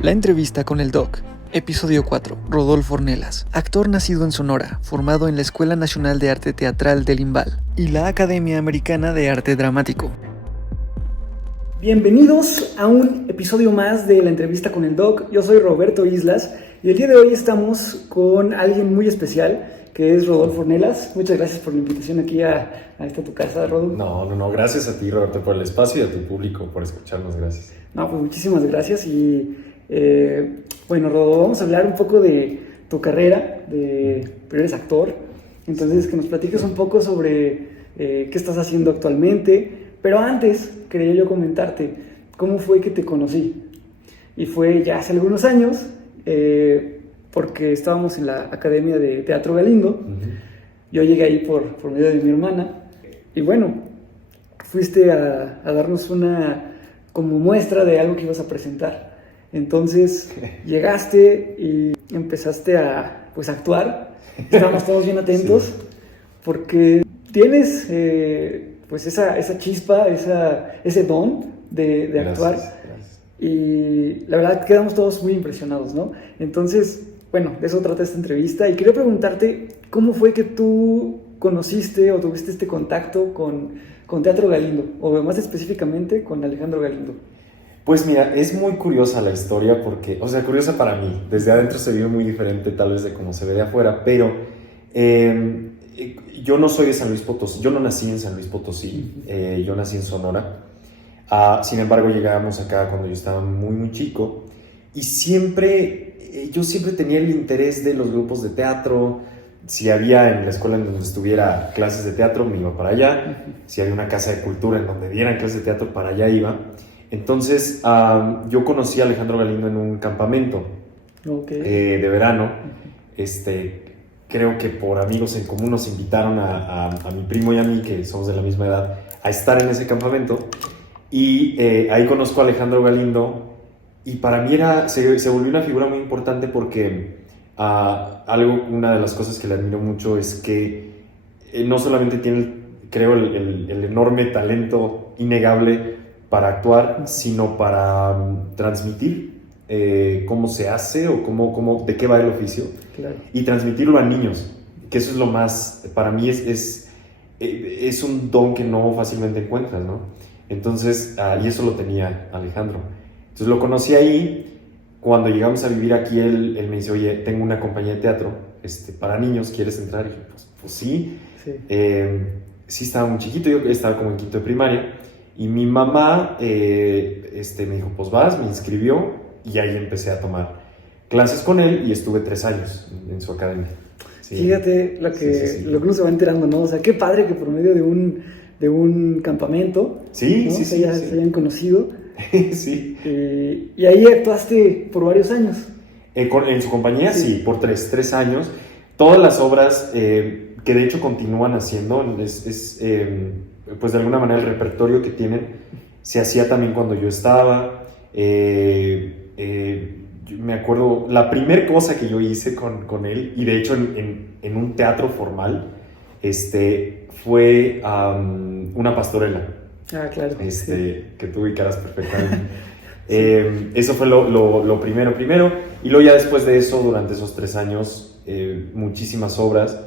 La entrevista con el Doc. Episodio 4. Rodolfo Ornelas, actor nacido en Sonora, formado en la Escuela Nacional de Arte Teatral del IMBAL y la Academia Americana de Arte Dramático. Bienvenidos a un episodio más de la entrevista con el Doc. Yo soy Roberto Islas y el día de hoy estamos con alguien muy especial, que es Rodolfo Ornelas. Muchas gracias por la invitación aquí a esta tu casa, Rodolfo. No, gracias a ti, Roberto, por el espacio y a tu público por escucharnos, gracias. No, pues muchísimas gracias y bueno, Rodolfo, vamos a hablar un poco de tu carrera, pero eres actor, entonces que nos platiques un poco sobre qué estás haciendo actualmente, pero antes quería yo comentarte cómo fue que te conocí, y fue ya hace algunos años, porque estábamos en la Academia de Teatro Galindo. Yo llegué ahí por medio de mi hermana, y bueno, fuiste a darnos una como muestra de algo que ibas a presentar. Entonces llegaste y empezaste a actuar. Estábamos todos bien atentos, sí, porque tienes pues esa chispa, ese don de actuar. Gracias. Y la verdad quedamos todos muy impresionados, ¿no? Entonces, bueno, de eso trata esta entrevista. Y quería preguntarte, ¿cómo fue que tú conociste o tuviste este contacto con Teatro Galindo? O más específicamente con Alejandro Galindo. Pues mira, es muy curiosa la historia porque, o sea, curiosa para mí. Desde adentro se vive muy diferente tal vez de cómo se ve de afuera, pero yo no soy de San Luis Potosí, yo no nací en San Luis Potosí, yo nací en Sonora. Sin embargo, llegamos acá cuando yo estaba muy, muy chico y yo siempre tenía el interés de los grupos de teatro. Si había en la escuela en donde estuviera clases de teatro, me iba para allá. Si había una casa de cultura en donde dieran clases de teatro, para allá iba. Entonces, yo conocí a Alejandro Galindo en un campamento de verano. Creo que por amigos en común nos invitaron a mi primo y a mí, que somos de la misma edad, a estar en ese campamento. Y ahí conozco a Alejandro Galindo. Y para mí se volvió una figura muy importante porque una de las cosas que le admiro mucho es que no solamente tiene, creo, el enorme talento innegable para actuar, sino para transmitir cómo se hace o de qué va el oficio. Claro. Y transmitirlo a niños, que eso es lo más, para mí es un don que no fácilmente encuentras, ¿no? Entonces, y eso lo tenía Alejandro. Entonces lo conocí ahí. Cuando llegamos a vivir aquí, él me dice, oye, tengo una compañía de teatro para niños, ¿quieres entrar? Y yo, pues sí. Sí, estaba muy chiquito, yo estaba como en quinto de primaria. Y mi mamá me dijo, pues vas, me inscribió y ahí empecé a tomar clases con él y estuve 3 años en su academia. Sí. Fíjate lo que uno se va enterando, ¿no? O sea, qué padre que por medio de un campamento, ¿no? Se hayan conocido. Sí. Y ahí actuaste por varios años. En su compañía, sí, por 3 años. Todas las obras que de hecho continúan haciendo, pues de alguna manera el repertorio que tienen se hacía también cuando yo estaba. Me acuerdo, la primera cosa que yo hice con él, y de hecho en un teatro formal, fue una pastorela. Claro. Que tú ubicarás perfectamente. Eso fue lo primero. Y luego ya después de eso, durante esos 3 años, muchísimas obras.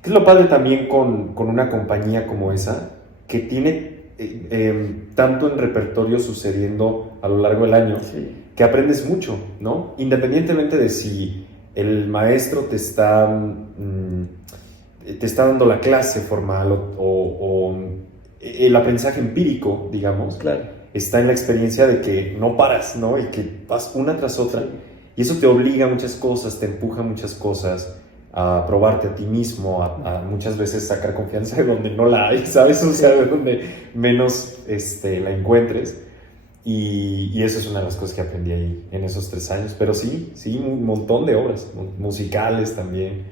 Que es lo padre también con una compañía como esa, que tiene tanto en repertorio sucediendo a lo largo del año, sí, que aprendes mucho, ¿no? Independientemente de si el maestro te está dando la clase formal o el aprendizaje empírico, digamos, claro, está en la experiencia de que no paras, ¿no? Y que vas una tras otra, sí, y eso te obliga a muchas cosas, te empuja a muchas cosas, a probarte a ti mismo, a muchas veces sacar confianza de donde no la hay, ¿sabes? O sea, de donde menos la encuentres. Y eso es una de las cosas que aprendí ahí en esos 3 años. Pero sí, un montón de obras, musicales también.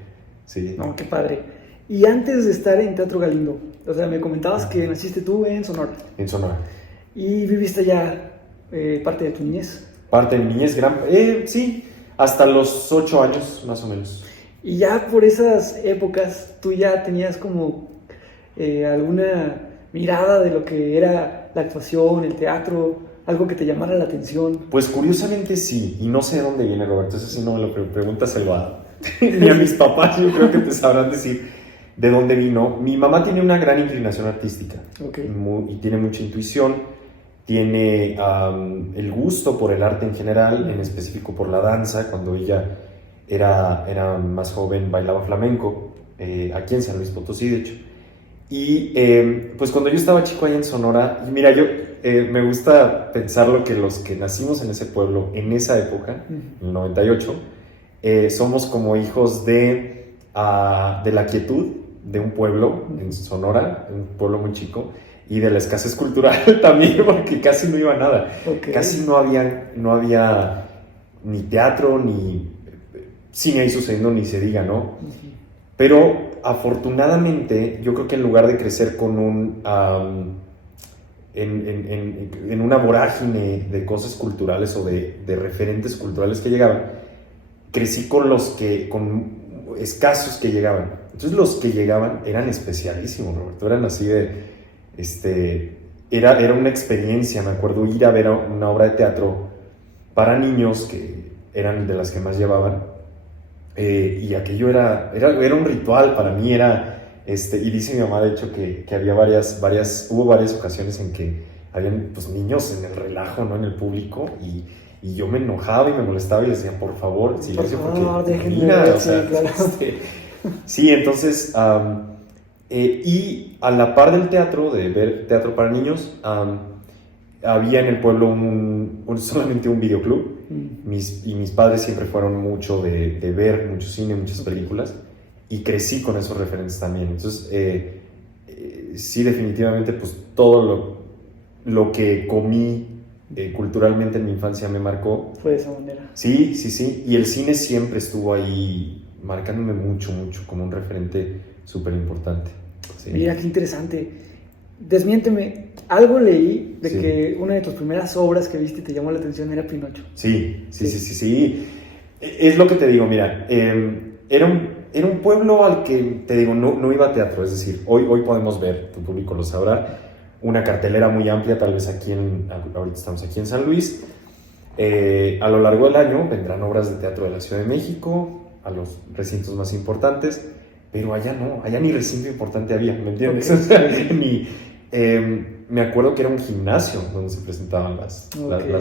Sí. No, qué padre. Y antes de estar en Teatro Galindo, o sea, me comentabas que naciste tú en Sonora. En Sonora. ¿Y viviste ya parte de tu niñez? Parte de mi niñez, sí, hasta los 8 años, más o menos. Y ya por esas épocas, ¿tú ya tenías como alguna mirada de lo que era la actuación, el teatro? algo que te llamara la atención. Pues curiosamente sí, y no sé de dónde viene, Roberto, eso sí no me lo pregúntaselo ni a mis papás, yo creo que te sabrán decir de dónde vino. Mi mamá tiene una gran inclinación artística, Okay. y tiene mucha intuición, tiene el gusto por el arte en general, en específico por la danza. Cuando ella era más joven bailaba flamenco, aquí en San Luis Potosí, de hecho. Y pues cuando yo estaba chico ahí en Sonora, y mira, yo me gusta pensarlo que los que nacimos en ese pueblo, en esa época, en el 98, somos como hijos de la quietud de un pueblo en Sonora, un pueblo muy chico, y de la escasez cultural también, porque casi no iba a nada. Okay. Casi no había ni teatro, ni cine ahí sucediendo, ni se diga, ¿no? Pero afortunadamente, yo creo que en lugar de crecer con en una vorágine de cosas culturales o de referentes culturales que llegaban, crecí con con escasos que llegaban. Entonces los que llegaban eran especialísimos, Roberto, eran así era una experiencia. Me acuerdo ir a ver una obra de teatro para niños que eran de las que más llevaban. Y aquello era un ritual para mí, y dice mi mamá de hecho que había hubo varias ocasiones en que habían pues niños en el relajo, ¿no? En el público, y yo me enojaba y me molestaba y les decía, por favor, silencio, porque mira, o sea, claro. Sí, entonces, y a la par del teatro, de ver teatro para niños, había en el pueblo solamente un videoclub. Mis padres siempre fueron mucho de ver mucho cine, muchas películas, y crecí con esos referentes también. Entonces, sí, definitivamente, pues todo lo que comí culturalmente en mi infancia me marcó. Fue de esa manera. Sí, y el cine siempre estuvo ahí marcándome mucho, como un referente súper importante. Sí. Mira, qué interesante. Desmiénteme, algo leí de que una de tus primeras obras que viste y te llamó la atención era Pinocho. Sí. Es lo que te digo, mira, era un pueblo al que, te digo, no iba a teatro. Es decir, hoy podemos ver, tu público lo sabrá, una cartelera muy amplia, tal vez ahorita estamos aquí en San Luis. A lo largo del año vendrán obras de teatro de la Ciudad de México, a los recintos más importantes, pero allá ni recinto importante había, ¿me entiendes? Okay. O sea, me acuerdo que era un gimnasio donde se presentaban las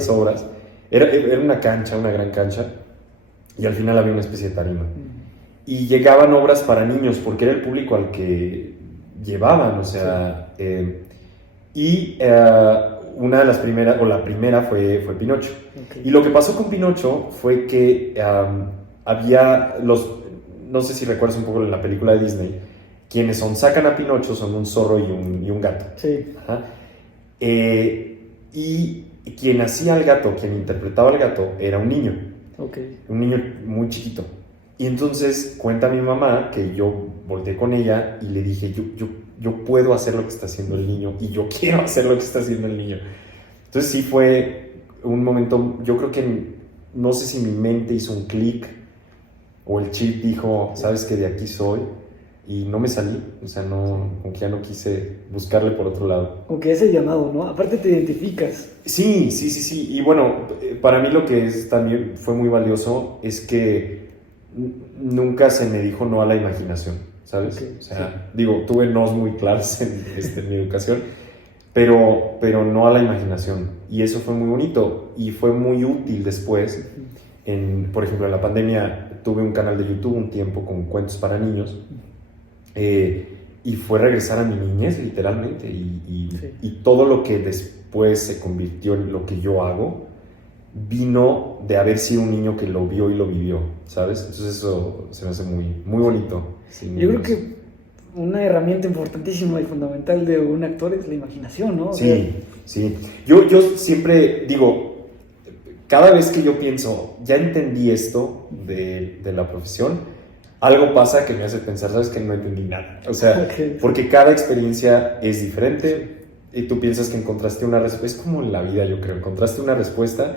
obras. Era una cancha, una gran cancha, y al final había una especie de tarima. Y llegaban obras para niños, porque era el público al que llevaban, o sea, una de las primeras, o la primera fue Pinocho. Okay. Y lo que pasó con Pinocho fue que había no sé si recuerdas un poco en la película de Disney, quienes sacan a Pinocho son un zorro y un gato. Sí. Ajá. Y quien hacía al gato, quien interpretaba al gato, era un niño. Okay. Un niño muy chiquito. Y entonces cuenta mi mamá que yo volteé con ella y le dije, yo puedo hacer lo que está haciendo el niño, y yo quiero hacer lo que está haciendo el niño. Entonces sí fue un momento, yo creo que no sé si mi mente hizo un clic o el chip dijo, sabes que de aquí soy, y no me salí, o sea, como que ya no quise buscarle por otro lado. Aunque ese llamado, ¿no? Aparte te identificas. Sí, y bueno, para mí lo que también fue muy valioso es que nunca se me dijo no a la imaginación, ¿sabes? Okay, o sea, digo, tuve nos muy claros en mi educación, pero no a la imaginación, y eso fue muy bonito y fue muy útil después. Por ejemplo, en la pandemia tuve un canal de YouTube un tiempo con cuentos para niños, y fue regresar a mi niñez literalmente, y todo lo que después se convirtió en lo que yo hago vino de haber sido un niño que lo vio y lo vivió, ¿sabes? Entonces eso se me hace muy, muy bonito. Sí, yo creo que una herramienta importantísima y fundamental de un actor es la imaginación, ¿no? Sí. Yo siempre digo, cada vez que yo pienso, ya entendí esto de la profesión, algo pasa que me hace pensar, ¿sabes? Que no entendí nada. O sea, porque cada experiencia es diferente, y tú piensas que encontraste una respuesta. Es como en la vida, yo creo, encontraste una respuesta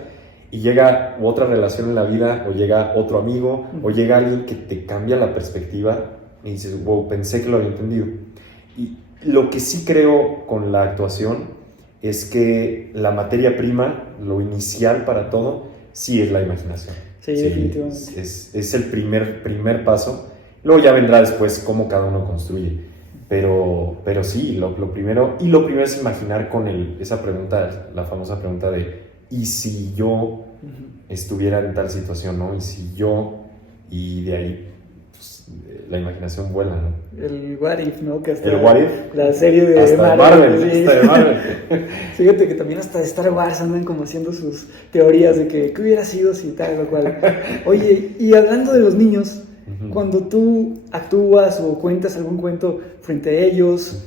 y llega otra relación en la vida, o llega otro amigo, o llega alguien que te cambia la perspectiva y dices, wow, pensé que lo había entendido. Y lo que sí creo con la actuación es que la materia prima, lo inicial para todo, sí es la imaginación. Sí, definitivamente. Es el primer paso. Luego ya vendrá después cómo cada uno construye. Pero sí, lo primero es imaginar con esa pregunta, la famosa pregunta de ¿y si yo estuviera en tal situación, ¿no? ¿Y si yo? Y de ahí pues, la imaginación vuela, ¿no? El What If, ¿no? Que hasta el What If. La serie de hasta Marvel. Sí. Hasta de Marvel. Fíjate que también hasta de Star Wars andan como haciendo sus teorías de que ¿qué hubiera sido si tal o cual? Oye, y hablando de los niños, cuando tú actúas o cuentas algún cuento frente a ellos,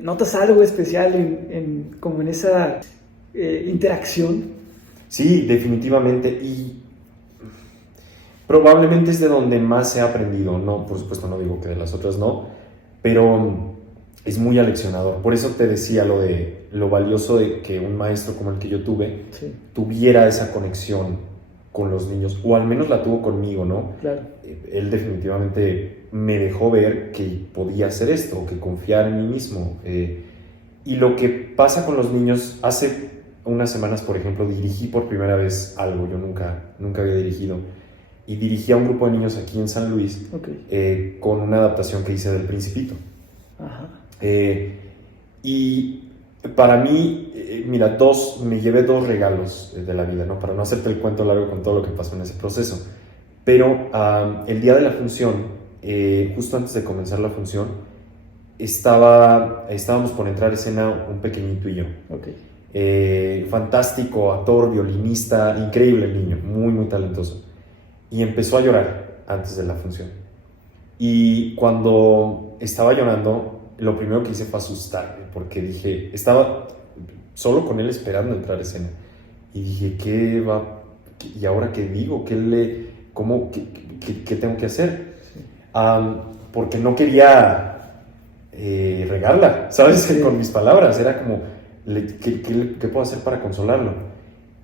¿notas algo especial como en esa interacción? Sí, definitivamente. Y probablemente es de donde más he aprendido. No, por supuesto no digo que de las otras no, pero es muy aleccionador. Por eso te decía lo valioso de que un maestro como el que yo tuve tuviera esa conexión con los niños, o al menos la tuvo conmigo, ¿no? Claro. Él definitivamente me dejó ver que podía hacer esto, que confiar en mí mismo. Y lo que pasa con los niños, hace unas semanas, por ejemplo, dirigí por primera vez algo, yo nunca había dirigido, y dirigí a un grupo de niños aquí en San Luis, con una adaptación que hice del Principito. Ajá. Y para mí, mira, me llevé 2 regalos de la vida, ¿no? Para no hacerte el cuento largo con todo lo que pasó en ese proceso. Pero el día de la función, justo antes de comenzar la función, estábamos por entrar a escena un pequeñito y yo. Fantástico, actor, violinista, increíble el niño, muy, muy talentoso. Y empezó a llorar antes de la función. Y cuando estaba llorando, lo primero que hice fue asustarme, porque estaba solo con él esperando entrar a escena. Y dije, ¿y ahora qué digo? ¿Qué tengo que hacer? Porque no quería regarla, ¿sabes? Sí. Con mis palabras. Era como, ¿qué puedo hacer para consolarlo?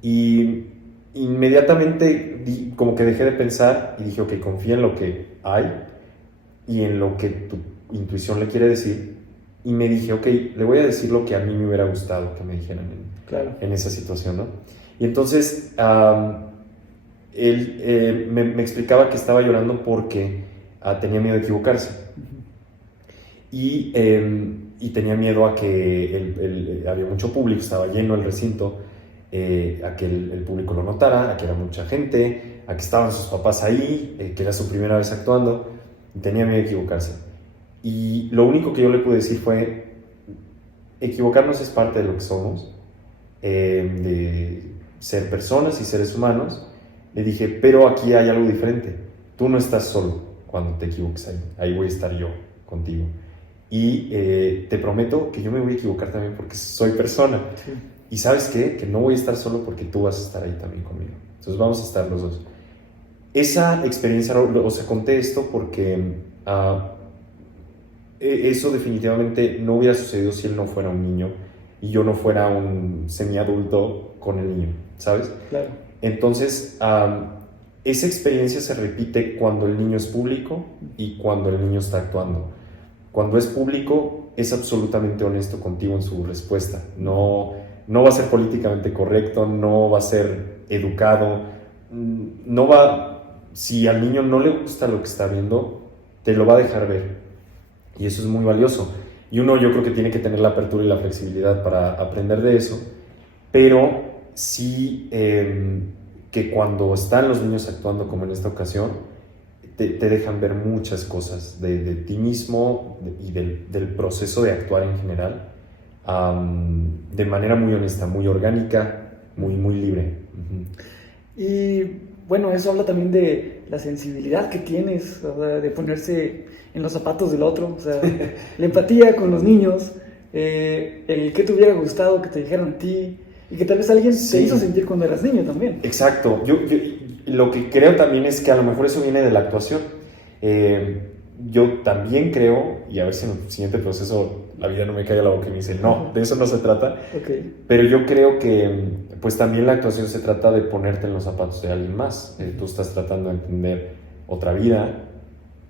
Y inmediatamente como que dejé de pensar y dije, ok, confía en lo que hay y en lo que tu intuición le quiere decir. Y me dije, ok, le voy a decir lo que a mí me hubiera gustado que me dijeran en esa situación, ¿no? Y entonces él me explicaba que estaba llorando porque tenía miedo de equivocarse. Y tenía miedo a que había mucho público, estaba lleno el recinto, a que el público lo notara, a que era mucha gente, a que estaban sus papás ahí, que era su primera vez actuando, y tenía miedo de equivocarse. Y lo único que yo le pude decir fue, equivocarnos es parte de lo que somos, de ser personas y seres humanos. Le dije, pero aquí hay algo diferente, tú no estás solo cuando te equivoques ahí voy a estar yo contigo. Y te prometo que yo me voy a equivocar también porque soy persona. Sí. Y ¿sabes qué? Que no voy a estar solo porque tú vas a estar ahí también conmigo. Entonces vamos a estar los dos. Esa experiencia, conté esto porque eso definitivamente no hubiera sucedido si él no fuera un niño y yo no fuera un semiadulto con el niño, ¿sabes? Claro. Entonces, esa experiencia se repite cuando el niño es público y cuando el niño está actuando. Cuando es público, es absolutamente honesto contigo en su respuesta. No va a ser políticamente correcto, no va a ser educado, si al niño no le gusta lo que está viendo, te lo va a dejar ver. Y eso es muy valioso. Y uno yo creo que tiene que tener la apertura y la flexibilidad para aprender de eso, pero sí que cuando están los niños actuando como en esta ocasión, te dejan ver muchas cosas de ti mismo y del proceso de actuar en general, de manera muy honesta, muy orgánica, muy, muy libre. Y bueno, eso habla también de la sensibilidad que tienes, ¿verdad? De ponerse en los zapatos del otro, o sea, la empatía con los niños, el que te hubiera gustado que te dijeran a ti, y que tal vez alguien te hizo sentir cuando eras niño también. Exacto. Yo lo que creo también es que a lo mejor eso viene de la actuación. Yo también creo, y a ver si en el siguiente proceso la vida no me cae a la boca y me dice, no, de eso no se trata. Pero yo creo que pues también la actuación se trata de ponerte en los zapatos de alguien más. Tú estás tratando de entender otra vida,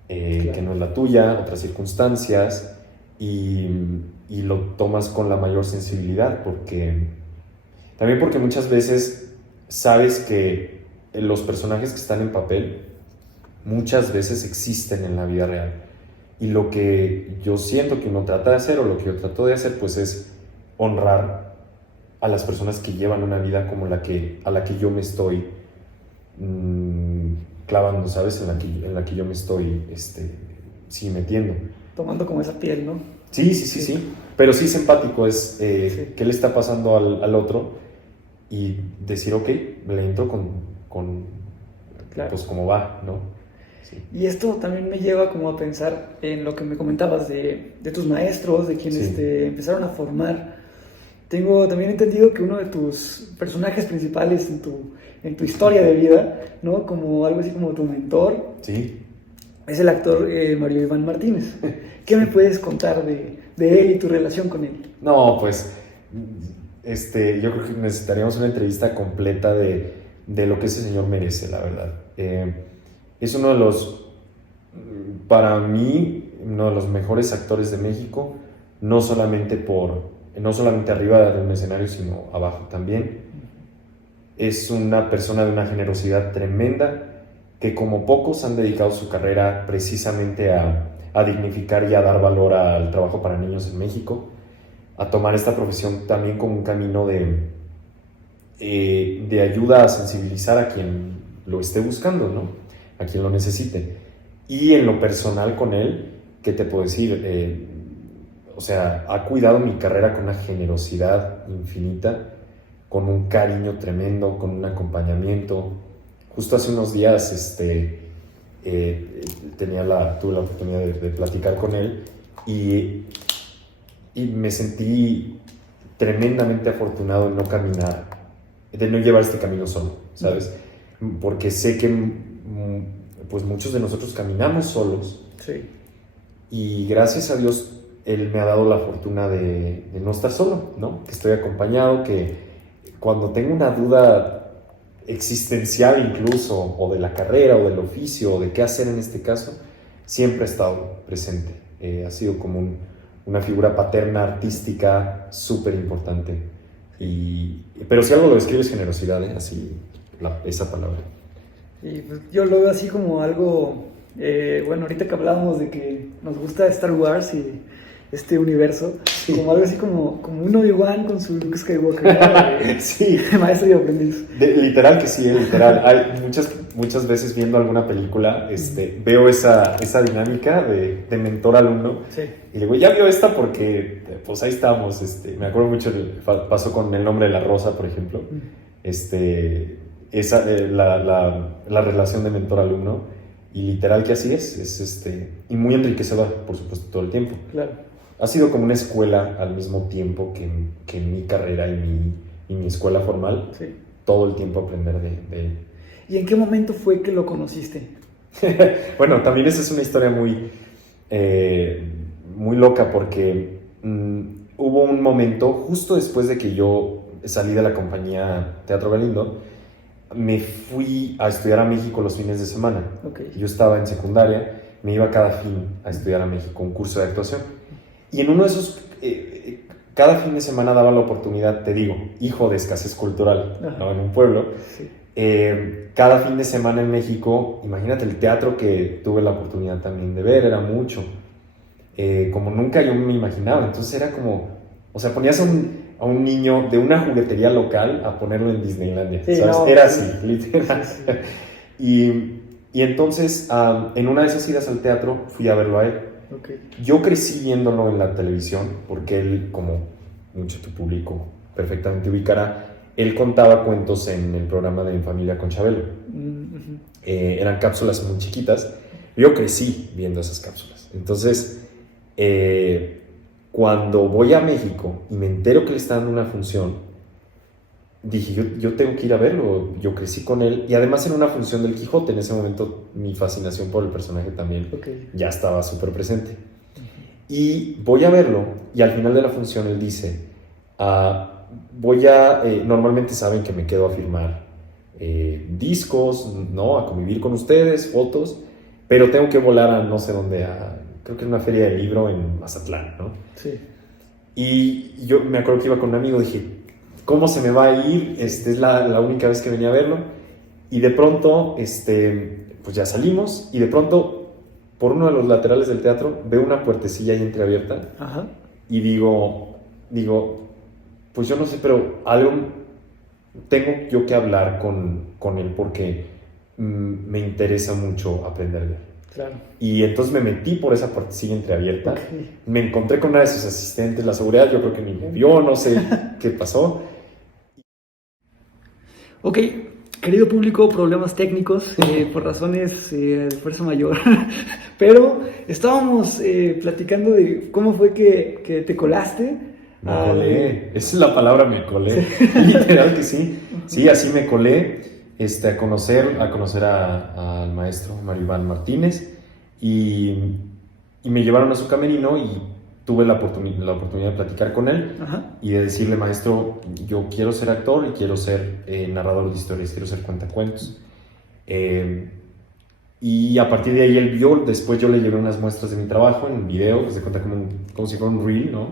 que no es la tuya, otras circunstancias, y y lo tomas con la mayor sensibilidad, también porque muchas veces sabes que los personajes que están en papel muchas veces existen en la vida real, y lo que yo siento que uno trata de hacer, o lo que yo trato de hacer, pues es honrar a las personas que llevan una vida como a la que yo me estoy clavando, ¿sabes? En la que yo me estoy metiendo. Tomando como esa piel, ¿no? Sí. Pero sí es empático, Sí. qué le está pasando al otro, y decir, ok, le entro con Claro. pues como va, ¿no? Sí. Y esto también me lleva como a pensar en lo que me comentabas de tus maestros, de quienes Sí. te empezaron a formar. Tengo también entendido que uno de tus personajes principales en tu historia de vida, ¿no? Como algo así como tu mentor, Sí. es el actor Mario Iván Martínez. ¿Qué me puedes contar de él y tu relación con él? No, pues yo creo que necesitaríamos una entrevista completa de lo que ese señor merece, la verdad. Es uno de para mí, uno de los mejores actores de México, no solamente arriba de un escenario, sino abajo también. Es una persona de una generosidad tremenda, que como pocos han dedicado su carrera precisamente a dignificar y a dar valor al trabajo para niños en México, a tomar esta profesión también como un camino de ayuda a sensibilizar a quien lo esté buscando, ¿no? A quien lo necesite. Y en lo personal con él, ¿qué te puedo decir? Ha cuidado mi carrera con una generosidad infinita, con un cariño tremendo, con un acompañamiento. Justo hace unos días tuve la oportunidad de platicar con él, y me sentí tremendamente afortunado de no llevar este camino solo, ¿sabes? Porque sé que pues muchos de nosotros caminamos solos, Sí. y gracias a Dios Él me ha dado la fortuna de no estar solo, ¿no? Que estoy acompañado, que cuando tengo una duda existencial incluso, o de la carrera, o del oficio, o de qué hacer en este caso, siempre ha estado presente. Ha sido como una figura paterna, artística, súper importante. Pero si algo lo describe es generosidad, así, esa palabra. Y pues yo lo veo así como algo, bueno, ahorita que hablábamos de que nos gusta Star Wars y este universo, Sí. como algo así como un Obi-Wan con su Luke Skywalker, ¿no? Sí. Maestro y aprendiz. Literal que sí, literal. Hay muchas veces viendo alguna película, veo esa dinámica de mentor-alumno. Sí. Y digo, ya vio esta porque, pues ahí estamos. Me acuerdo mucho, pasó con El nombre de la rosa, por ejemplo. La relación de mentor-alumno. Y literal que así es. Y muy enriquecedor, por supuesto, todo el tiempo. Claro. Ha sido como una escuela al mismo tiempo que mi carrera y mi escuela formal. Sí. Todo el tiempo aprender de él. ¿Y en qué momento fue que lo conociste? Bueno, también esa es una historia muy loca, porque hubo un momento justo después de que yo salí de la compañía Teatro Galindo, me fui a estudiar a México los fines de semana. Okay. Yo estaba en secundaria, me iba cada fin a estudiar a México un curso de actuación, y en uno de esos cada fin de semana daba la oportunidad, te digo, hijo de escasez cultural, ¿no? En un pueblo. Sí. Cada fin de semana en México, imagínate el teatro que tuve la oportunidad también de ver, era mucho, como nunca yo me imaginaba. Entonces era como, ponías a un niño de una juguetería local a ponerlo en Disneylandia, sí, ¿sabes? No, era sí. así, literal. Sí. Y entonces, en una de esas idas al teatro, fui a verlo a él. Okay. Yo crecí viéndolo en la televisión, porque él, como mucho tu público perfectamente ubicará, él contaba cuentos en el programa de En Familia con Chabelo. Uh-huh. Eran cápsulas muy chiquitas. Yo crecí viendo esas cápsulas. Entonces, cuando voy a México y me entero que le está dando una función, dije, yo tengo que ir a verlo. Yo crecí con él, y además en una función del Quijote. En ese momento mi fascinación por el personaje también ya estaba súper presente. Y voy a verlo, y al final de la función él dice, normalmente saben que me quedo a firmar discos, ¿no? A convivir con ustedes, fotos, pero tengo que volar a no sé dónde, creo que era una feria de libro en Mazatlán, ¿no? Sí. Y yo me acuerdo que iba con un amigo, dije, ¿cómo se me va a ir? Es la única vez que venía a verlo. Y de pronto, pues ya salimos, y de pronto, por uno de los laterales del teatro, veo una puertecilla ahí entreabierta. Ajá. Y digo, pues yo no sé, pero algo tengo yo que hablar con él porque me interesa mucho aprender de él. Claro. Y entonces me metí por esa puertecilla entreabierta. Okay. Me encontré con una de sus asistentes, la seguridad, yo creo que ni me vio, no sé qué pasó. Ok, querido público, problemas técnicos por razones de fuerza mayor. Pero estábamos platicando de cómo fue que te colaste. Me colé, esa es la palabra, me colé. Literal que sí. Sí, así me colé. A conocer al maestro Mario Iván Martínez y me llevaron a su camerino y tuve la oportunidad de platicar con él. Ajá. Y de decirle, maestro, yo quiero ser actor y quiero ser narrador de historias, quiero ser cuentacuentos. Y a partir de ahí él vio, después yo le llevé unas muestras de mi trabajo en video, que se cuenta como si fuera un reel, ¿no?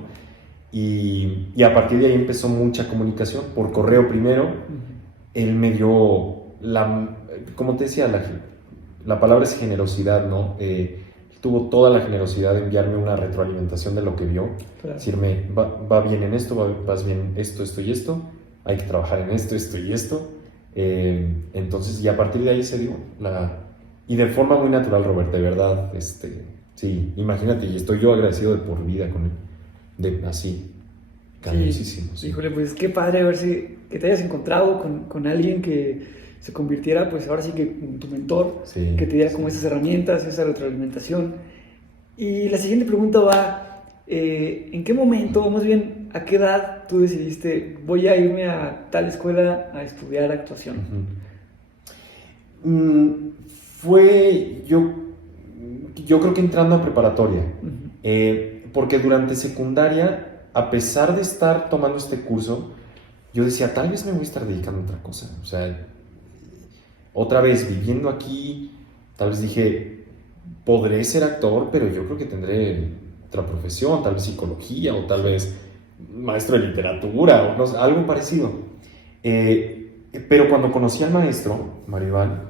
Y a partir de ahí empezó mucha comunicación, por correo primero. Uh-huh. Él me dio como te decía, la palabra es generosidad, ¿no? Tuvo toda la generosidad de enviarme una retroalimentación de lo que vio. Claro. Decirme, va bien en esto, vas bien esto y esto, hay que trabajar en esto y esto. Entonces, y a partir de ahí se dio y de forma muy natural, Robert, de verdad, sí, imagínate, y estoy yo agradecido de por vida con él, así, cañosísimo. Sí. Híjole, pues qué padre ver que te hayas encontrado con alguien que se convirtiera, pues ahora sí que en tu mentor, sí, que te diera como esas herramientas, esa retroalimentación. Y la siguiente pregunta va, ¿en qué momento, o más bien, a qué edad tú decidiste, voy a irme a tal escuela a estudiar actuación? Fue, yo creo que entrando a preparatoria, porque durante secundaria, a pesar de estar tomando este curso, yo decía, tal vez me voy a estar dedicando a otra cosa, o sea, otra vez, viviendo aquí, tal vez dije, podré ser actor, pero yo creo que tendré otra profesión, tal vez psicología, o tal vez maestro de literatura, o no sé, algo parecido. Pero cuando conocí al maestro, Mario Iván,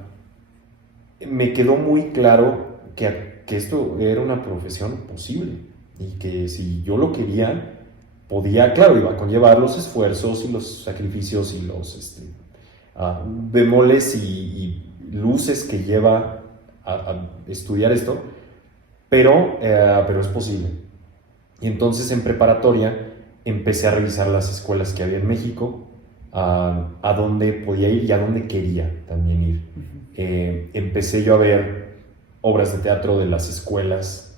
me quedó muy claro que esto era una profesión posible, y que si yo lo quería, podía, claro, iba a conllevar los esfuerzos y los sacrificios y los bemoles y luces que lleva a estudiar esto, pero es posible. Y entonces en preparatoria empecé a revisar las escuelas que había en México, a dónde podía ir y a dónde quería también ir. Uh-huh. Empecé yo a ver obras de teatro de las escuelas,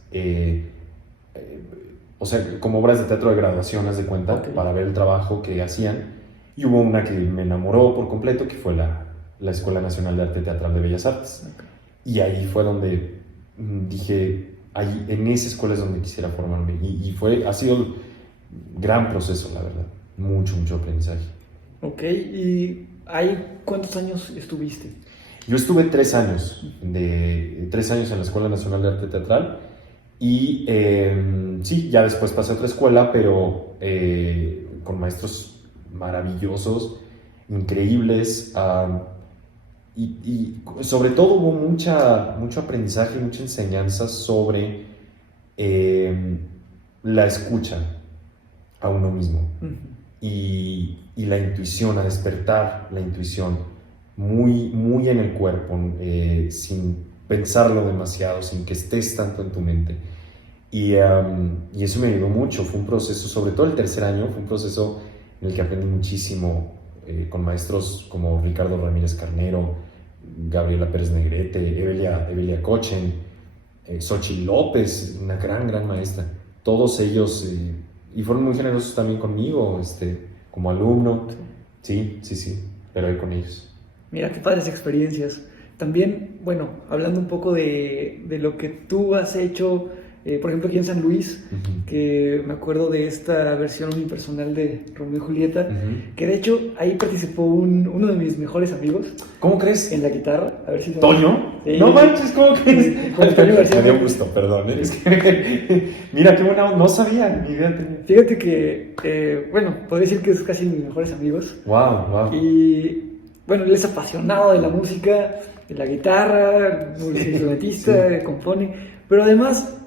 o sea, como obras de teatro de graduación, haz de cuenta, okay, para ver el trabajo que hacían. Y hubo una que me enamoró por completo, que fue la Escuela Nacional de Arte Teatral de Bellas Artes. Okay. Y ahí fue donde dije, ahí, en esa escuela es donde quisiera formarme. Y ha sido un gran proceso, la verdad. Mucho aprendizaje. Ok, ¿y ahí cuántos años estuviste? Yo estuve 3 años, 3 años en la Escuela Nacional de Arte Teatral. Y sí, ya después pasé a otra escuela, pero con maestros maravillosos, increíbles, y sobre todo hubo mucho aprendizaje, mucha enseñanza sobre la escucha a uno mismo. Uh-huh. y la intuición, a despertar la intuición muy en el cuerpo, sin pensarlo demasiado, sin que estés tanto en tu mente. Y eso me ayudó mucho. Fue un proceso, sobre todo el tercer año, fue un proceso en el que aprendí muchísimo, con maestros como Ricardo Ramírez Carnero, Gabriela Pérez Negrete, Evelia Cochen, Xochitl López, una gran maestra. Todos ellos, y fueron muy generosos también conmigo, como alumno. Sí, pero ahí con ellos. Mira, qué padres experiencias. También, bueno, hablando un poco de lo que tú has hecho por ejemplo aquí en San Luis, Ujú. que me acuerdo de esta versión unipersonal de Romeo y Julieta, Ujú. que de hecho ahí participó uno de mis mejores amigos ¿Cómo crees? en la guitarra, a ver si... ¿Toño? Sí. No manches, ¿cómo crees? Con Toño García. Me dio gusto, perdón. Es que, mira, qué buena, no sabía, ni idea tenía. Fíjate que, bueno, podría decir que es casi mis mejores amigos. Wow, wow. Y bueno, él es apasionado de la música, de la guitarra, multiinstrumentista, Sí. compone, pero además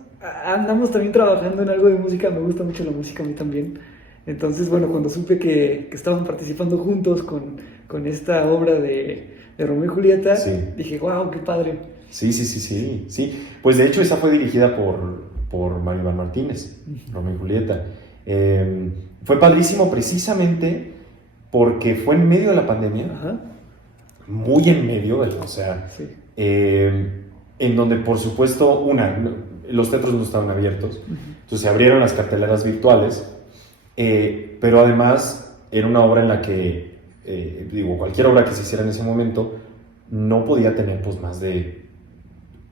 andamos también trabajando en algo de música, me gusta mucho la música a mí también. Entonces, bueno, cuando supe que estaban participando juntos con esta obra de Romeo y Julieta, Sí. dije, wow, qué padre. Sí. Pues de hecho esa fue dirigida por Mario Iván Martínez, Romeo y Julieta. Fue padrísimo precisamente porque fue en medio de la pandemia, Ajá, muy en medio, o sea, sí. en donde por supuesto, los teatros no estaban abiertos, entonces se abrieron las carteleras virtuales, pero además era una obra en la que, cualquier obra que se hiciera en ese momento no podía tener pues más de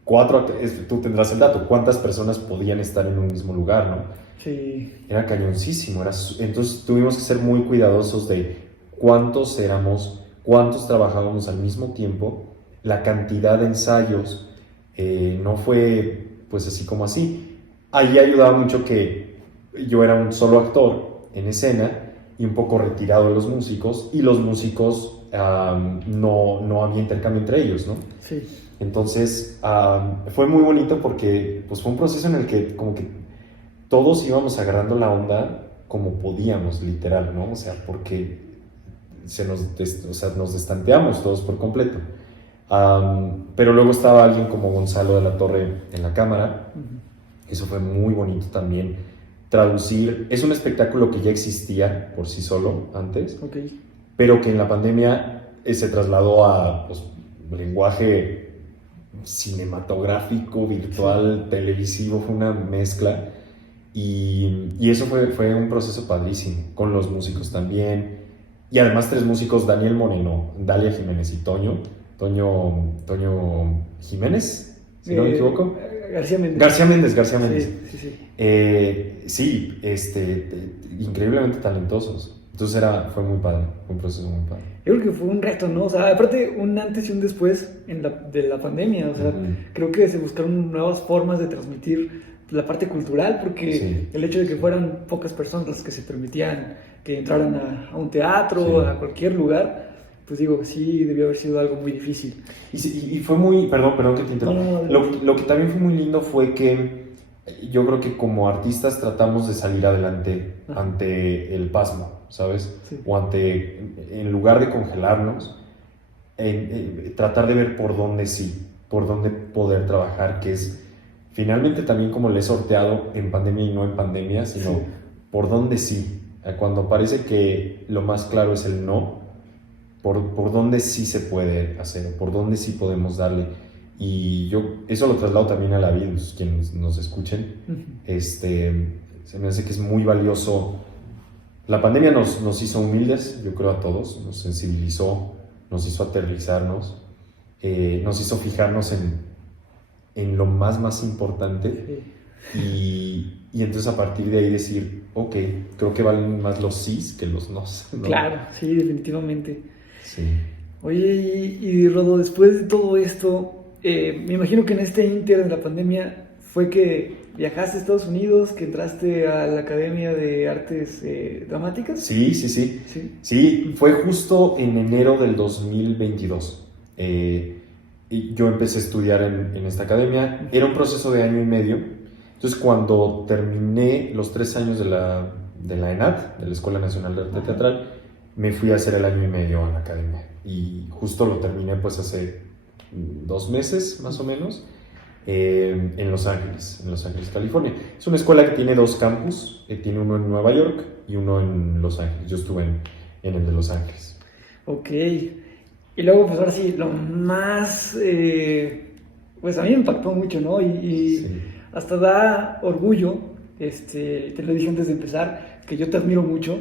4, tú tendrás el dato, cuántas personas podían estar en un mismo lugar, ¿no? Sí, Era cañoncísimo, entonces tuvimos que ser muy cuidadosos de cuántos éramos, cuántos trabajábamos al mismo tiempo, la cantidad de ensayos, no fue pues así como así. Ahí ayudaba mucho que yo era un solo actor en escena y un poco retirado de los músicos, y los músicos no había intercambio entre ellos, ¿no? sí. Entonces fue muy bonito porque pues, fue un proceso en el que como que todos íbamos agarrando la onda como podíamos, literal, ¿no? O sea, porque nos destanteamos todos por completo. Pero luego estaba alguien como Gonzalo de la Torre en la cámara. Eso fue muy bonito también. Traducir, es un espectáculo que ya existía por sí solo antes, Ok. pero que en la pandemia se trasladó a pues, lenguaje cinematográfico, virtual, televisivo, fue una mezcla. Y eso fue un proceso padrísimo, con los músicos también. Y además 3 músicos, Daniel Moreno, Dalia Jiménez y Toño Jiménez, si no me equivoco. García Méndez. García Méndez. Sí. Increíblemente talentosos. Entonces fue muy padre, fue un proceso muy padre. Yo creo que fue un reto, ¿no? O sea, aparte un antes y un después de la pandemia, o sea, creo que se buscaron nuevas formas de transmitir la parte cultural, porque Sí. el hecho de que fueran pocas personas las que se permitían que entraran a un teatro, Sí. a cualquier lugar, pues digo, sí debió haber sido algo muy difícil. Y fue muy, perdón que te interrumpa. No. Lo que también fue muy lindo fue que yo creo que como artistas tratamos de salir adelante ante el pasmo, ¿sabes? Sí. O en lugar de congelarnos, tratar de ver por dónde sí, por dónde poder trabajar, que es finalmente también como le he sorteado en pandemia y no en pandemia, sino Sí. por dónde sí. Cuando parece que lo más claro es el no, por dónde sí se puede hacer, por dónde sí podemos darle. Y yo eso lo traslado también a la vida, quienes nos escuchen. Se me hace que es muy valioso. La pandemia nos hizo humildes, yo creo a todos, nos sensibilizó, nos hizo aterrizarnos, nos hizo fijarnos en lo más importante. Sí. Y entonces a partir de ahí decir, ok, creo que valen más los sís que los nos, ¿no? Claro, sí, definitivamente. Sí. Oye, y Rodo, después de todo esto, me imagino que en este inter de la pandemia fue que viajaste a Estados Unidos, que entraste a la Academia de Artes Dramáticas. Sí. Sí, fue justo en enero del 2022. Y yo empecé a estudiar en esta academia. Era un proceso de año y medio. Entonces, cuando terminé los 3 años de la ENAT, de la Escuela Nacional de Arte Teatral, me fui a hacer el año y medio a la academia. Y justo lo terminé pues hace 2 meses, más o menos, en Los Ángeles, California. Es una escuela que tiene 2 campus, tiene uno en Nueva York y uno en Los Ángeles. Yo estuve en el de Los Ángeles. Ok. Y luego, pues ahora sí, lo más, pues a mí me impactó mucho, ¿no? Y Sí. hasta da orgullo, te lo dije antes de empezar, que yo te admiro mucho.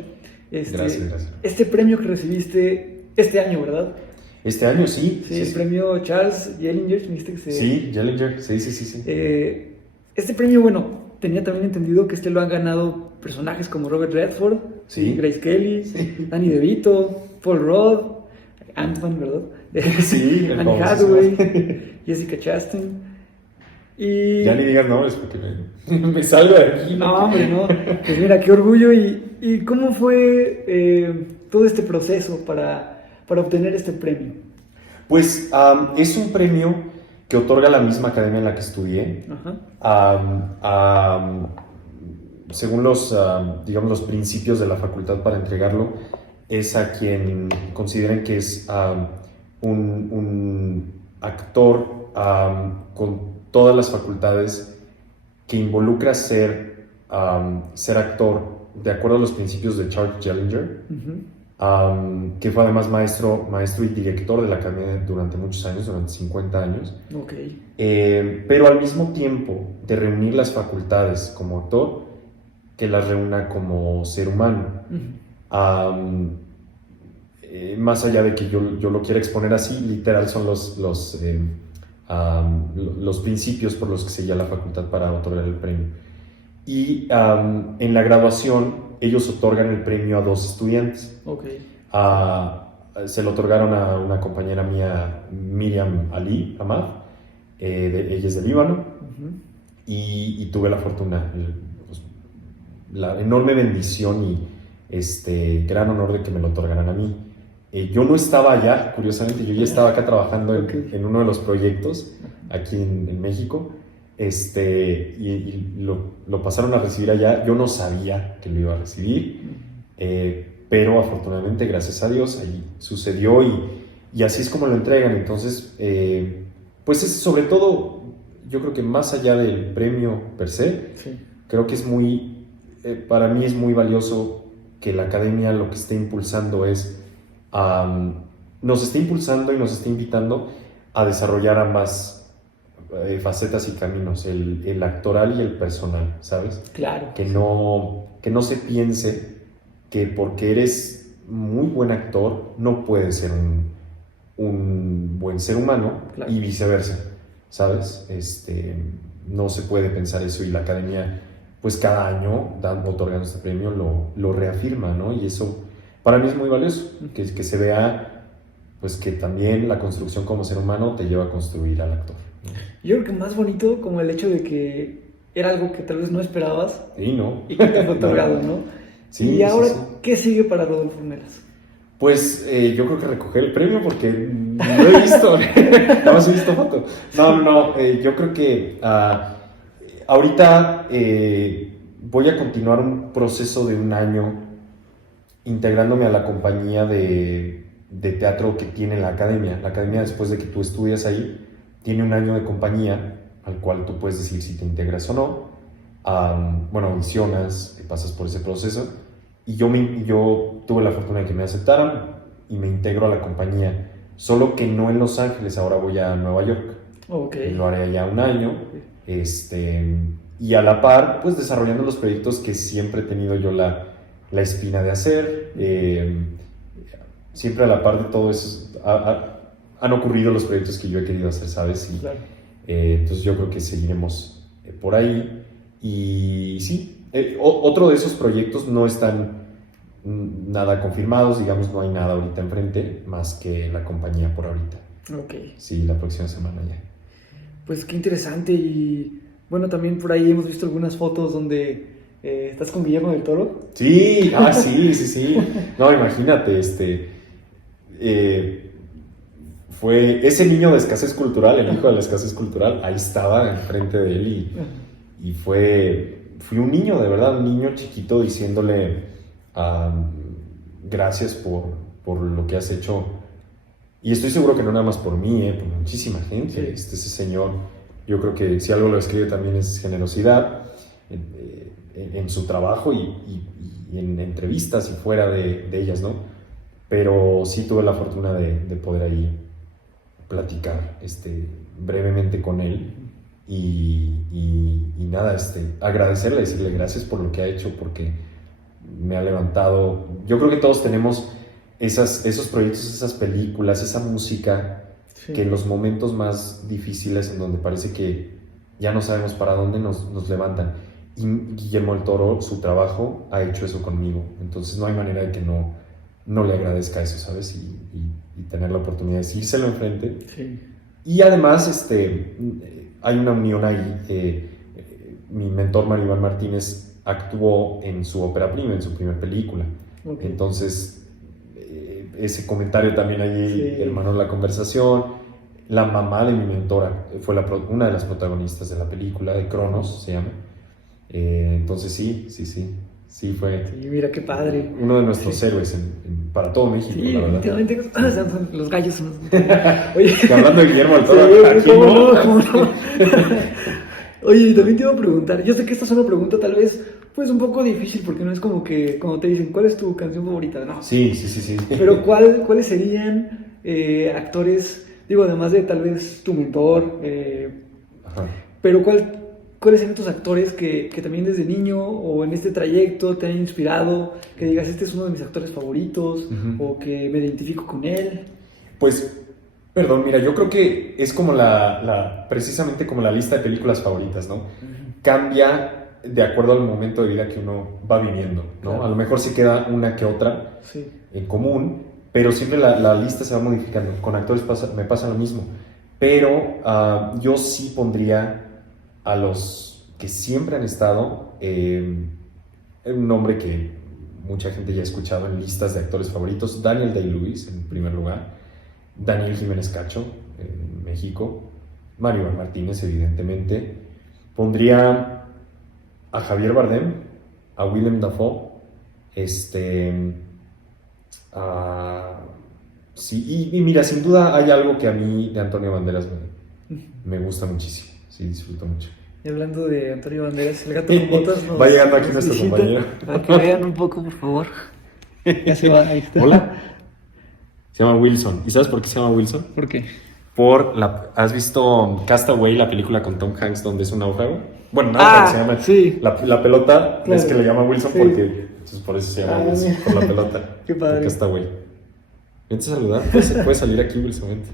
Gracias. Este premio que recibiste este año, ¿verdad? Este año sí. Sí, el premio Charles Jellinger, ¿viste que se...? Sí, Jellinger, sí. Este premio, bueno, tenía también entendido que lo han ganado personajes como Robert Redford, Sí. Grace Kelly, Danny DeVito, Paul Rudd, Ant-Man, ¿verdad? Sí, el Anne famoso. Hathaway, Jessica Chastain. Y... Ya ni digas nombres porque me salgo de aquí. No, hombre, no. Pues mira, qué orgullo. ¿Y cómo fue todo este proceso para obtener este premio? Pues es un premio que otorga la misma academia en la que estudié. Ajá. Según digamos, los principios de la facultad para entregarlo, es a quien consideren que es un actor con todas las facultades que involucra ser actor de acuerdo a los principios de Charles Gellinger, que fue además maestro y director de la academia durante muchos años, durante 50 años. Okay. Pero al mismo tiempo de reunir las facultades como actor, que las reúna como ser humano. Más allá de que yo lo quiera exponer así, literal son los principios por los que se guía la facultad para otorgar el premio. Y en la graduación ellos otorgan el premio a 2 estudiantes. Okay. Se lo otorgaron a una compañera mía, Miriam Ali Ahmad, ella es de Líbano, y tuve la fortuna, la enorme bendición y gran honor de que me lo otorgaran a mí. Yo no estaba allá, curiosamente, yo ya estaba acá trabajando en uno de los proyectos aquí en México, y lo pasaron a recibir allá. Yo no sabía que lo iba a recibir, pero afortunadamente, gracias a Dios, ahí sucedió y así es como lo entregan. Entonces, pues es sobre todo, yo creo que más allá del premio per se, sí, creo que es para mí es muy valioso que la academia lo que esté impulsando nos está impulsando y nos está invitando a desarrollar ambas facetas y caminos, el actoral y el personal, ¿sabes? Claro. Que no se piense que porque eres muy buen actor no puedes ser un buen ser humano, claro, y viceversa, ¿sabes? No se puede pensar eso, y la academia, pues cada año otorgando este premio lo reafirma, ¿no? Y eso para mí es muy valioso, que se vea pues que también la construcción como ser humano te lleva a construir al actor, ¿no? Yo creo que más bonito como el hecho de que era algo que tal vez no esperabas. Sí, ¿no? Y que te fue otorgado, ¿no? Sí, y ahora, sí. ¿qué sigue para Rodolfo Ornelas? Pues yo creo que recoger el premio, porque no lo he visto, nada más he visto foto. No, yo creo que ahorita voy a continuar un proceso de 1 año integrándome a la compañía de teatro que tiene la academia. La academia, después de que tú estudias ahí, tiene 1 año de compañía al cual tú puedes decir si te integras o no. Bueno, audicionas, pasas por ese proceso, y yo tuve la fortuna de que me aceptaran y me integro a la compañía, solo que no en Los Ángeles, ahora voy a Nueva York. Okay. Lo haré allá 1 año, y a la par, pues desarrollando los proyectos que siempre he tenido yo la espina de hacer. Siempre a la par de todo eso han ocurrido los proyectos que yo he querido hacer, ¿sabes? Claro. Entonces yo creo que seguiremos por ahí. Y sí, otro de esos proyectos no están nada confirmados, digamos, no hay nada ahorita enfrente, más que la compañía por ahorita. Okay. Sí, la próxima semana ya. Pues qué interesante. Y bueno, también por ahí hemos visto algunas fotos donde estás con Guillermo del Toro. Sí, sí. No, imagínate, fue ese niño de escasez cultural, el hijo de la escasez cultural, ahí estaba enfrente de él, y fui un niño, de verdad, un niño chiquito diciéndole gracias por lo que has hecho. Y estoy seguro que no nada más por mí, por muchísima gente. Sí. Ese señor, yo creo que si algo lo escribe también es generosidad en su trabajo y en entrevistas y fuera de ellas, ¿no? Pero sí tuve la fortuna de poder ahí platicar brevemente con él y nada, agradecerle, decirle gracias por lo que ha hecho, porque me ha levantado. Yo creo que todos tenemos esos proyectos, esas películas, esa música, sí, que en los momentos más difíciles, en donde parece que ya no sabemos para dónde nos levantan. Y Guillermo del Toro, su trabajo, ha hecho eso conmigo. Entonces no hay manera de que no le agradezca eso, ¿sabes? Y tener la oportunidad de decírselo enfrente. Sí. Y además, hay una unión ahí. Mi mentor, Maribel Martínez, actuó en su ópera prima, en su primera película. Okay. Entonces, ese comentario también allí, Sí. hermano, la conversación. La mamá de mi mentora fue una de las protagonistas de la película, de Cronos, se llama. Entonces, sí, fue Sí, mira qué padre. uno de nuestros héroes para todo México, Sí, la verdad. definitivamente. Los gallos son. Oye, Que hablando de Guillermo del Toro, sí, aquí ¿cómo no. ¿Cómo no? Oye, también te iba a preguntar, yo sé que esta es una pregunta tal vez pues un poco difícil porque no es como que cuando te dicen ¿cuál es tu canción favorita? No. Sí. Pero ¿cuáles serían actores, digo, además de tal vez tu mentor, Ajá. pero cuáles serían tus actores que también desde niño o en este trayecto te han inspirado, que digas este es uno de mis actores favoritos o que me identifico con él? Pues, perdón, mira, yo creo que es como precisamente como la lista de películas favoritas, ¿no? Cambia de acuerdo al momento de vida que uno va viviendo, ¿no? Claro. A lo mejor se queda una que otra Sí. en común, pero siempre la lista se va modificando. Con actores me pasa lo mismo. Pero yo sí pondría a los que siempre han estado, un nombre que mucha gente ya ha escuchado en listas de actores favoritos, Daniel Day-Lewis en primer lugar, Daniel Jiménez Cacho en México, Maribel Martínez evidentemente, pondría a Javier Bardem, a Willem Dafoe, sí, y mira, sin duda hay algo que a mí de Antonio Banderas me gusta muchísimo, sí, disfruto mucho. Y hablando de Antonio Banderas, el gato con botas nos va llegando aquí nos nuestro visita. compañero. Para que vean un poco, por favor. Ya se va, ahí está. Hola. Se llama Wilson. ¿Y sabes por qué se llama Wilson? ¿Por qué? ¿Has visto Castaway, la película con Tom Hanks donde es un náufrago? Bueno, náufrago se llama. Sí. La pelota, Claro. es que le llama Wilson Sí. porque entonces por eso se llama Wilson, mira. por la pelota. Qué padre. Por Castaway. Vente a saludar, puedes salir aquí, Wilson, vente.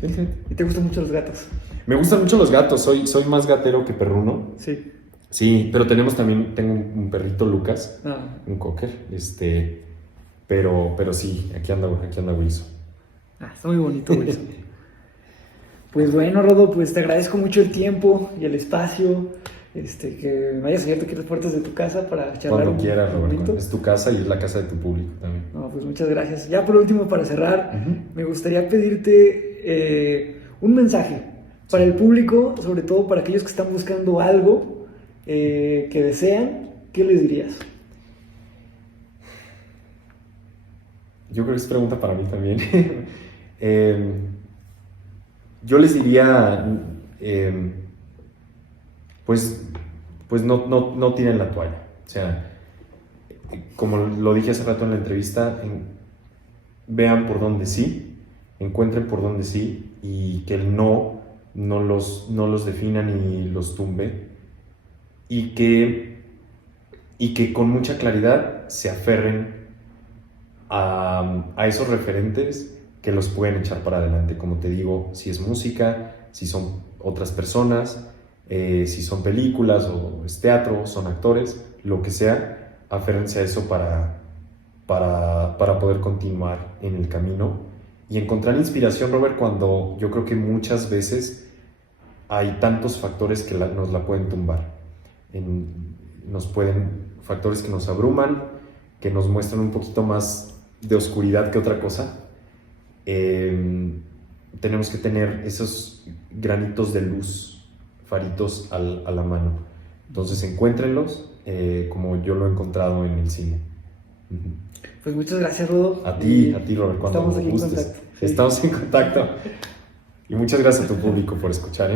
Vente. ¿Y te gustan mucho los gatos? Me gustan mucho los gatos, soy más gatero que perruno. Sí. Sí, pero tengo un perrito, Lucas, Ah, un cocker, pero sí, aquí anda Wilson. está muy bonito, Wilson. Pues bueno, Rodo, pues te agradezco mucho el tiempo y el espacio, que me hayas abierto aquí las puertas de tu casa para charlar Cuando quieras, un Roberto. momento. Es tu casa y es la casa de tu público también. No, pues muchas gracias. Ya por último, para cerrar, me gustaría pedirte un mensaje para el público, sobre todo para aquellos que están buscando algo que desean. ¿Qué les dirías? Yo creo que es pregunta para mí también. Yo les diría, pues no tiren la toalla. O sea, como lo dije hace rato en la entrevista, vean por dónde sí, encuentren por dónde sí, y que el no los defina ni los tumbe, y que con mucha claridad se aferren a esos referentes que los pueden echar para adelante. Como te digo, si es música, si son otras personas, si son películas o es teatro, son actores, lo que sea, aférrense a eso para poder continuar en el camino y encontrar inspiración, Robert, cuando yo creo que muchas veces hay tantos factores que nos la pueden tumbar. Factores que nos abruman, que nos muestran un poquito más de oscuridad que otra cosa. Tenemos que tener esos granitos de luz, faritos a la mano. Entonces encuéntrenlos como yo lo he encontrado en el cine. Pues muchas gracias, Rodo. A ti, Robert, cuando estamos aquí gustes. en contacto. Sí. Estamos en contacto. Y muchas gracias a tu público por escuchar,